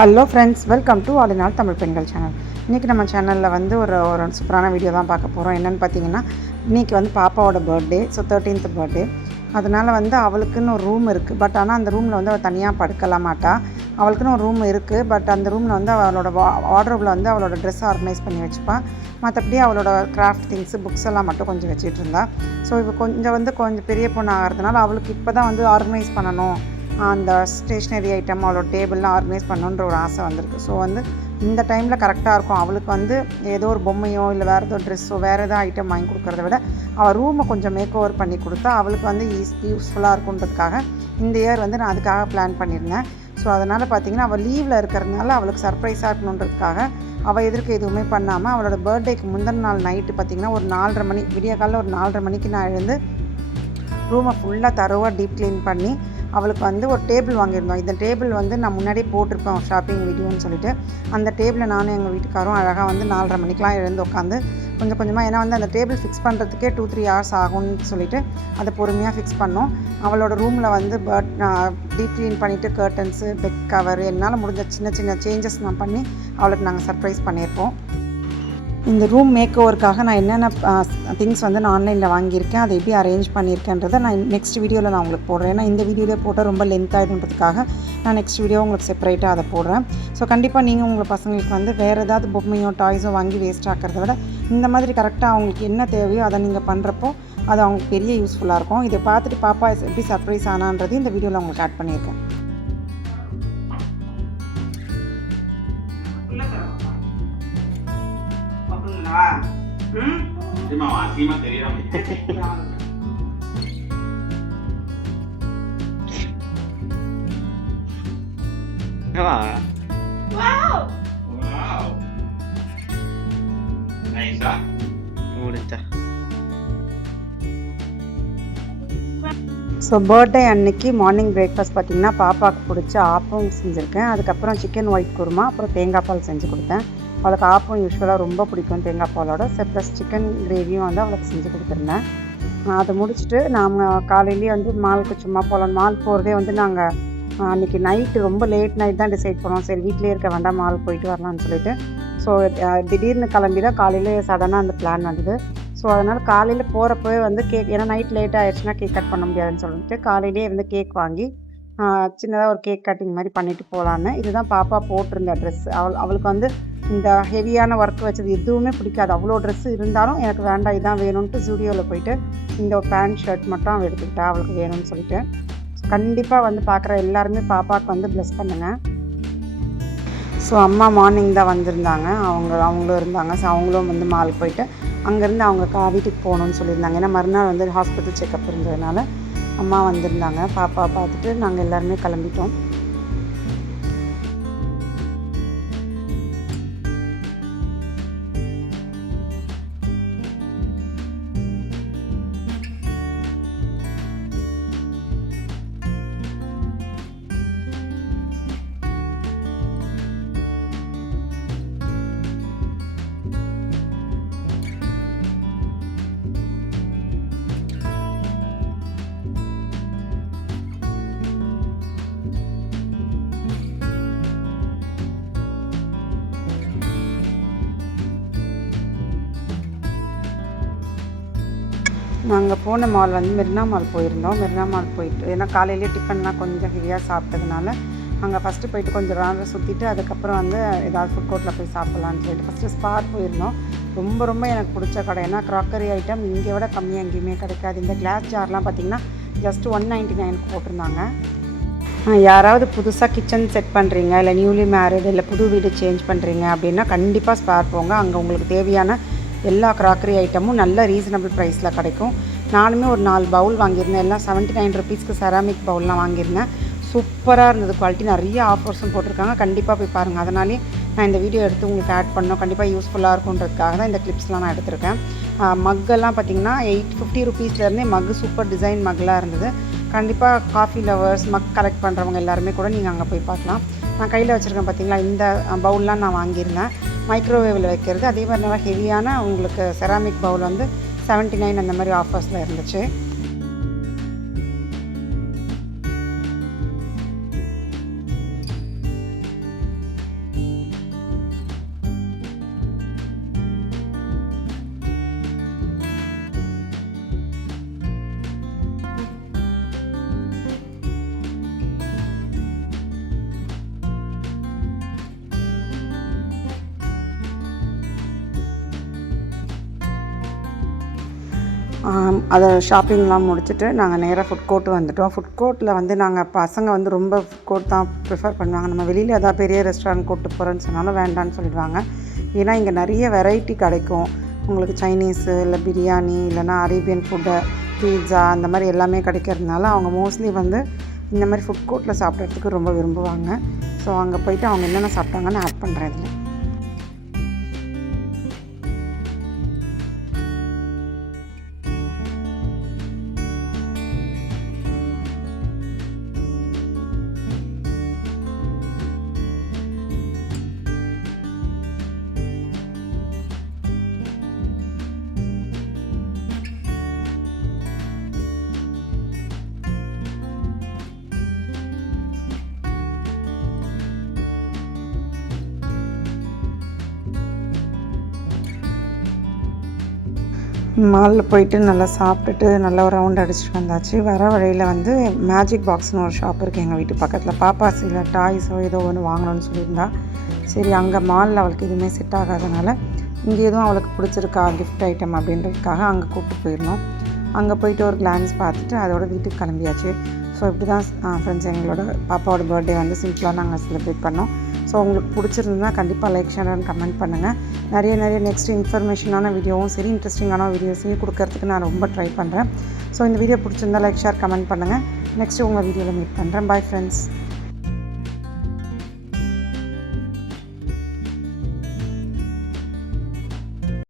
Hello friends, welcome to all in all Tamil பெண்கள் channel. இன்றைக்கி நம்ம சேனலில் வந்து ஒரு சூப்பரான வீடியோ தான் பார்க்க போகிறோம். என்னென்னு பார்த்தீங்கன்னா, இன்றைக்கி வந்து பாப்பாவோட பர்த்டே. So 13th birthday. அதனால் வந்து அவளுக்குன்னு ஒரு ரூம் இருக்குது. பட் ஆனால் அந்த ரூமில் வந்து அவள் தனியாக படுக்கலாம் மாட்டா. அவளுக்குன்னு ஒரு ரூம் இருக்குது. பட் அந்த ரூமில் வந்து அவளோட வார்ட்ரோபில் வந்து அவளோட ட்ரெஸ் ஆர்கனைஸ் பண்ணி வச்சுப்பாள். மற்றபடி அவளோட கிராஃப்ட் திங்ஸு, புக்ஸ் எல்லாம் மட்டும் கொஞ்சம் வச்சுட்டு இருந்தா. ஸோ இப்போ கொஞ்சம் பெரிய பொண்ணு ஆகிறதுனால அவளுக்கு இப்போ தான் வந்து ஆர்கனைஸ் பண்ணணும், அந்த ஸ்டேஷ்னரி ஐட்டம், அவளோட டேபிள்லாம் ஆர்கனைஸ் பண்ணணுன்ற ஒரு ஆசை வந்திருக்கு. ஸோ வந்து இந்த டைமில் கரெக்டாக இருக்கும். அவளுக்கு வந்து ஏதோ ஒரு பொம்மையோ இல்லை வேறு ஏதோ ட்ரெஸ்ஸோ வேறு ஏதோ ஐட்டம் வாங்கி கொடுக்குறத விட அவள் ரூமை கொஞ்சம் மேக் ஓவர் பண்ணி கொடுத்தா அவளுக்கு வந்து யூஸ்ஃபுல்லாக இருக்குன்றதுக்காக இந்த இயர் வந்து நான் அதுக்காக பிளான் பண்ணியிருந்தேன். ஸோ அதனால் பார்த்திங்கன்னா அவள் லீவில் இருக்கிறதுனால அவளுக்கு சர்ப்ரைஸாக இருக்கணுன்றதுக்காக அவள் எதிர்க்க எதுவுமே பண்ணாமல் அவளோட பர்த்டேக்கு முந்தின நாள் நைட்டு பார்த்திங்கன்னா ஒரு 4:30 மணி, விடிய காலையில் ஒரு 4:30 மணிக்கு நான் எழுந்து ரூமை ஃபுல்லாக தரோவாக டீப் க்ளீன் பண்ணி அவளுக்கு வந்து ஒரு டேபிள் வாங்கியிருந்தோம். இந்த டேபிள் வந்து நான் முன்னாடியே போட்டிருப்பேன் ஷாப்பிங் வீடியோன்னு சொல்லிட்டு. அந்த டேபிளில் நானும் எங்கள் வீட்டுக்காரும் அழகாக வந்து 4:30 மணிக்கெலாம் எழுந்து உட்காந்து கொஞ்சம் கொஞ்சமாக, ஏன்னா வந்து அந்த டேபிள் ஃபிக்ஸ் பண்ணுறதுக்கே 2-3 ஹவர்ஸ் ஆகும்னு சொல்லிட்டு அதை பொறுமையாக ஃபிக்ஸ் பண்ணோம். அவளோட ரூமில் வந்து டீப் க்ளீன் பண்ணிவிட்டு கர்டன்ஸு, பெட் கவர், என்னால் முடிஞ்ச சின்ன சின்ன சேஞ்சஸ் நான் பண்ணி அவளுக்கு நாங்கள் சர்ப்ரைஸ் பண்ணியிருப்போம். இந்த ரூம் மேக் ஓவருக்காக நான் என்னென்ன திங்ஸ் வந்து நான் ஆன்லைனில் வாங்கியிருக்கேன், அதை எப்படி அரேஞ்ச் பண்ணியிருக்கேன்றதை நான் நெக்ஸ்ட் வீடியோவில் நான் உங்களுக்கு போடுறேன். ஏன்னா இந்த வீடியோவிலே போட்டால் ரொம்ப லென்த் ஆகிடுன்றதுக்காக நான் நெக்ஸ்ட் வீடியோ உங்களுக்கு செப்பரேட்டாக அதை போடுறேன். ஸோ கண்டிப்பாக நீங்கள் உங்கள் பசங்களுக்கு வந்து வேறு ஏதாவது பொம்மையோ டாய்ஸோ வாங்கி வேஸ்ட் ஆக்கிறத விட இந்த மாதிரி கரெக்டாக அவங்களுக்கு என்ன தேவையோ அதை நீங்கள் பண்ணுறப்போ அது அவங்களுக்கு பெரிய யூஸ்ஃபுல்லாக இருக்கும். இதை பார்த்துட்டு பாப்பா எப்படி சர்ப்ரைஸ் ஆனான்றது இந்த வீடியோவில் உங்களுக்கு ஆட் பண்ணியிருக்கேன். ஸோ பர்த்டே அன்னைக்கு மார்னிங் பிரேக்ஃபாஸ்ட் பார்த்திங்கன்னா பாப்பாவுக்கு பிடிச்ச ஆப்பம் செஞ்சுருக்கேன். அதுக்கப்புறம் சிக்கன் ஒயிட் குருமா, அப்புறம் தேங்காய் பால் செஞ்சு கொடுத்தேன். அவளுக்கு ஆப்பம் யூஸ்வலாக ரொம்ப பிடிக்கும் தேங்காய் பாலோட. ப்ளஸ் சிக்கன் கிரேவியும் வந்து அவளுக்கு செஞ்சு கொடுத்துருந்தேன். அதை முடிச்சுட்டு நாங்கள் காலையிலேயே வந்து மாலுக்கு சும்மா போகலாம். மால் போகிறதே வந்து நாங்கள் அன்றைக்கி நைட்டு ரொம்ப லேட் நைட் தான் டிசைட் பண்ணோம். சரி வீட்டிலே இருக்க வேண்டாம், மால் போயிட்டு வரலான்னு சொல்லிட்டு. ஸோ திடீர்னு கிளம்பி தான் காலையில் சடனாக அந்த பிளான் வந்தது. ஸோ அதனால் காலையில் போகிறப்பவே வந்து கேக், ஏன்னா நைட் லேட் ஆகிடுச்சுன்னா கேக் கட் பண்ண முடியாதுன்னு சொல்லிட்டு காலையிலே வந்து கேக் வாங்கி சின்னதாக ஒரு கேக் கட்டிங் மாதிரி பண்ணிவிட்டு போகலான்னு. இதுதான் பாப்பா போட்டிருந்த ட்ரெஸ். அவளுக்கு வந்து இந்த ஹெவியான ஒர்க் வச்சது எதுவுமே பிடிக்காது. அவ்வளோ ட்ரெஸ்ஸு இருந்தாலும் எனக்கு வேண்டாம், இதான் வேணும்ன்ட்டு ஸ்டூடியோவில் போயிட்டு இந்த ஒரு பேண்ட் ஷர்ட் மட்டும் அவள் எடுத்துக்கிட்டா அவளுக்கு வேணும்னு சொல்லிட்டு. கண்டிப்பாக வந்து பார்க்குற எல்லாருமே பாப்பாவுக்கு வந்து ப்ளஸ் பண்ணுங்கள். ஸோ அம்மா மார்னிங் தான் வந்திருந்தாங்க, அவங்களும் இருந்தாங்க. ஸோ அவங்களும் வந்து மால் போயிட்டு அங்கேருந்து அவங்க வீட்டுக்கு போகணுன்னு சொல்லியிருந்தாங்க. ஏன்னா மறுநாள் வந்து ஹாஸ்பிட்டல் செக்கப் இருந்ததுனால அம்மா வந்திருந்தாங்க. பாப்பா பார்த்துட்டு நாங்கள் எல்லாருமே கிளம்பிட்டோம். நாங்கள் போன மால் வந்து மெரினா மால் போயிருந்தோம். மெரினா மால் போயிட்டு, ஏன்னா காலையிலேயே டிஃபன்லாம் கொஞ்சம் ஹெவியாக சாப்பிட்டதுனால அங்கே ஃபஸ்ட்டு போயிட்டு கொஞ்சம் நேரம் சுற்றிட்டு அதுக்கப்புறம் வந்து ஏதாவது ஃபுட் கோர்ட்டில் போய் சாப்பிட்லான்னு சொல்லிட்டு ஃபஸ்ட்டு ஸ்பார் போயிருந்தோம். ரொம்ப எனக்கு பிடிச்ச கடை. ஏன்னா க்ராக்கரி ஐட்டம் இங்கே விட கம்மியாக எங்கேயுமே கிடைக்காது. இந்த கிளாஸ் ஜார்லாம் பார்த்திங்கன்னா ஜஸ்ட் 199 போட்டிருந்தாங்க. யாராவது புதுசாக கிச்சன் செட் பண்ணுறீங்க, இல்லை நியூலி மேரிட், இல்லை புது வீடு சேஞ்ச் பண்ணுறீங்க அப்படின்னா கண்டிப்பாக ஸ்பார் போங்க. அங்கே உங்களுக்கு தேவையான எல்லா க்ராக்கரி ஐட்டமும் நல்ல ரீசனபிள் ப்ரைஸில் கிடைக்கும். நானுமே ஒரு 4 பவுல் வாங்கியிருந்தேன். எல்லாம் 79 ருபீஸ்க்கு செராமிக் பவுல்லாம் வாங்கியிருந்தேன். சூப்பராக இருந்தது குவாலிட்டி. நிறைய ஆஃபர்ஸும் போட்டிருக்காங்க. கண்டிப்பாக போய் பாருங்கள். அதனாலே நான் இந்த வீடியோ எடுத்து உங்களுக்கு ஆட் பண்ணோம். கண்டிப்பாக யூஸ்ஃபுல்லாக இருக்குன்றதுக்காக தான் இந்த கிளிப்ஸ்லாம் நான் எடுத்திருக்கேன். மக்கெல்லாம் பார்த்திங்கன்னா 850 ருபீஸ்லேருந்தே மக்கு சூப்பர் டிசைன் மக்கெலாம் இருந்தது. கண்டிப்பாக காஃபி லவர்ஸ், மக் கலெக்ட் பண்ணுறவங்க எல்லாருமே கூட நீங்கள் அங்கே போய் பார்க்கலாம். நான் கையில் வச்சுருக்கேன் பார்த்திங்களா, இந்த பவுல்லாம் நான் வாங்கியிருந்தேன். மைக்ரோவேவில் வைக்கிறது. அதே மாதிரி நல்லா ஹெவியான உங்களுக்கு செராமிக் பவுல் வந்து 79 அந்த மாதிரி ஆஃபர்ஸில் இருந்துச்சு. அதை ஷாப்பிங்லாம் முடிச்சுட்டு நாங்கள் நேராக ஃபுட் கோர்ட்டு வந்துவிட்டோம். ஃபுட் கோர்ட்டில் வந்து நாங்கள் பசங்க வந்து ரொம்ப ஃபுட் கோர்ட் தான் ப்ரிஃபர் பண்ணுவாங்க. நம்ம வெளியில் எதாவது பெரிய ரெஸ்டாரண்ட் கூப்பிட்டு போகிறோன்னு சொன்னாலும் வேண்டான்னு சொல்லிடுவாங்க. ஏன்னா இங்கே நிறைய வெரைட்டி கிடைக்கும். உங்களுக்கு சைனீஸு இல்லை பிரியாணி இல்லைனா அரேபியன் ஃபுட்டு, பீட்ஸா அந்த மாதிரி எல்லாமே கிடைக்கிறதுனால அவங்க மோஸ்ட்லி வந்து இந்த மாதிரி ஃபுட் கோர்ட்டில் சாப்பிட்றதுக்கு ரொம்ப விரும்புவாங்க. ஸோ அங்கே போய்ட்டு அவங்க என்னென்ன சாப்பிட்டாங்கன்னு ஆட் பண்ணுறேன் இதில். மாலில் போயிட்டு நல்லா சாப்பிட்டுட்டு நல்லா ஒரு ரவுண்ட் அடிச்சுட்டு வந்தாச்சு. வர வழியில் வந்து மேஜிக் பாக்ஸ்னு ஒரு ஷாப் இருக்குது எங்கள் வீட்டு பக்கத்தில். பாப்பா சில டாய்ஸோ ஏதோ ஒன்று வாங்கணும்னு சொல்லியிருந்தா. சரி அங்கே மாலில் அவளுக்கு எதுவுமே செட் ஆகாதனால இங்கே எதுவும் அவளுக்கு பிடிச்சிருக்கா கிஃப்ட் ஐட்டம் அப்படின்றதுக்காக அங்கே கூப்பிட்டு போயிருந்தோம். அங்கே போயிட்டு ஒரு கிளான்ஸ் பார்த்துட்டு அதோட வீட்டுக்கு கிளம்பியாச்சு. ஸோ இப்படி தான் ஃப்ரெண்ட்ஸ் எங்களோட பாப்பாவோட பர்த்டே வந்து சிம்பிளாக நாங்கள் செலிப்ரேட் பண்ணோம். ஸோ உங்களுக்கு பிடிச்சிருந்தா கண்டிப்பாக லைக், ஷேர் அண்ட் கமெண்ட் பண்ணுங்கள். நிறைய நெக்ஸ்ட் இன்ஃபர்மேஷனான வீடியோவும் சரி, இன்ட்ரெஸ்டிங்கான வீடியோஸையும் கொடுக்கறதுக்கு நான் ரொம்ப ட்ரை பண்ணுறேன். ஸோ இந்த வீடியோ பிடிச்சிருந்தா லைக், ஷேர், கமெண்ட் பண்ணுங்கள். நெக்ஸ்ட்டு உங்கள் வீடியோவில் மீட் பண்ணுறேன். Bye friends.